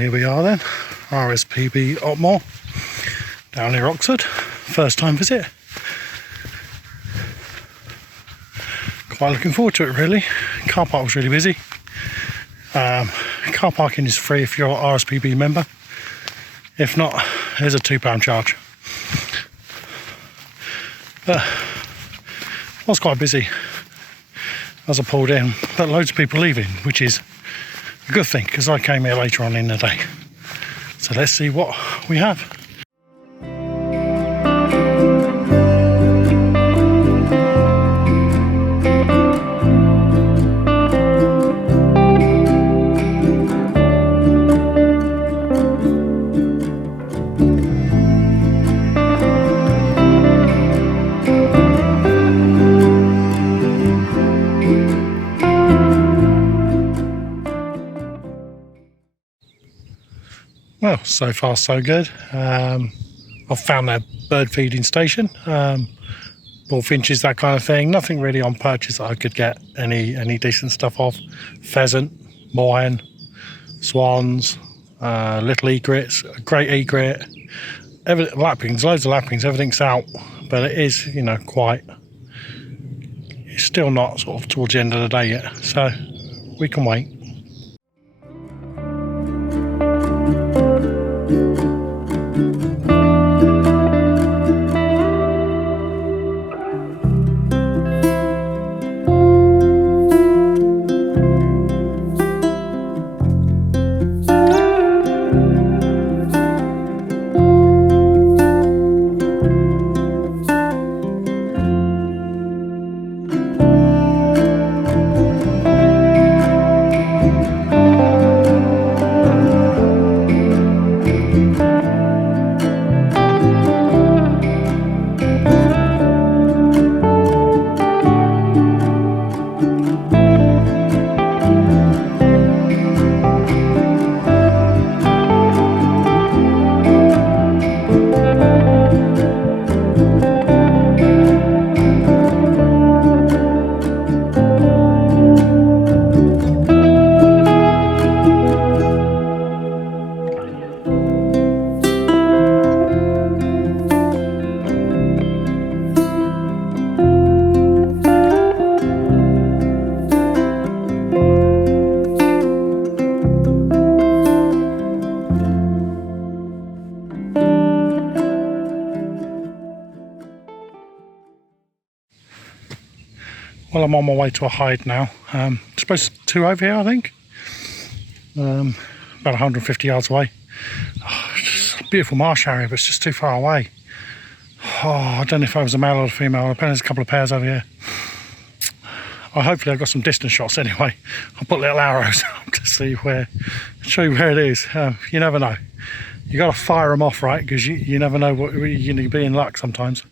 Here we are then, RSPB Otmoor, down near Oxford. First time visit. Quite looking forward to it really. Car park was really busy. Car parking is free if you're an RSPB member. If not, there's a £2 charge. But I was quite busy as I pulled in, but loads of people leaving, which is a good thing because I came here later on in the day. So let's see what we have. Well, so far so good. I've found their bird feeding station, bullfinches, that kind of thing. Nothing really on purchase that I could get any decent stuff off. Pheasant, moorhen, swans, little egrets, a great egret, lapwings, loads of lapwings. Everything's out, but it is, you know, it's still not sort of towards the end of the day yet, so we can wait. Well, I'm on my way to a hide now. Supposed to over here, I think. About 150 yards away. Oh, just a beautiful Marsh Harrier, but it's just too far away. Oh, I don't know if I was a male or a female. Apparently there's a couple of pairs over here. Hopefully I've got some distance shots anyway. I'll put little arrows up to see show you where it is. You never know. You got to fire them off, right? Because you never know what you can be in luck sometimes.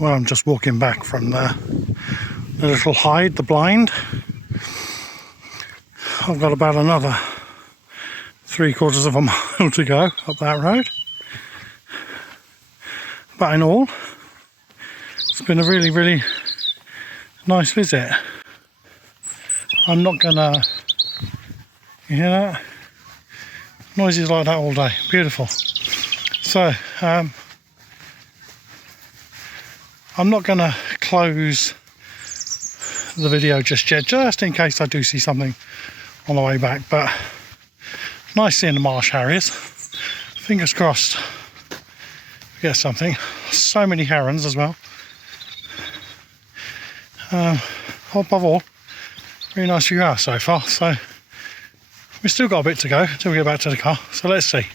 Well, I'm just walking back from the little hide, the blind. I've got about another 3/4 of a mile to go up that road. But in all, it's been a really, really nice visit. I'm not gonna, you hear that? Noises like that all day, beautiful. So, I'm not gonna close the video just yet, just in case I do see something on the way back, but nice seeing the Marsh Harriers. Fingers crossed we get something. So many herons as well. Above all, really nice few hours so far, so we've still got a bit to go until we get back to the car, so let's see.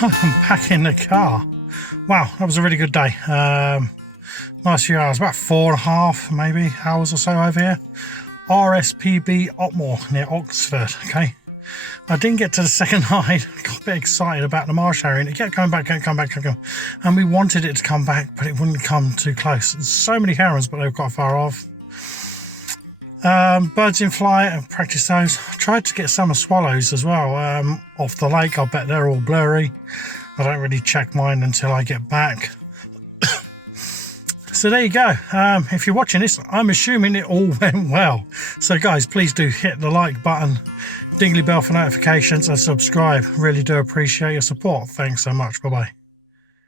I'm back in the car. Wow, that was a really good day. Nice few hours, about 4.5 maybe hours or so over here. RSPB Otmoor near Oxford. Okay, I didn't get to the second hide. Got a bit excited about the Marsh Harrier, and it kept coming back, kept coming back, kept coming. And we wanted it to come back, but it wouldn't come too close. There's so many herons, but they were quite far off. Birds in flight, I've practiced those. I tried to get summer swallows as well off the lake. I bet they're all blurry. I don't really check mine until I get back. So there you go. If you're watching this, I'm assuming it all went well. So guys, please do hit the like button, dingly bell for notifications, and subscribe. Really do appreciate your support. Thanks so much. Bye bye.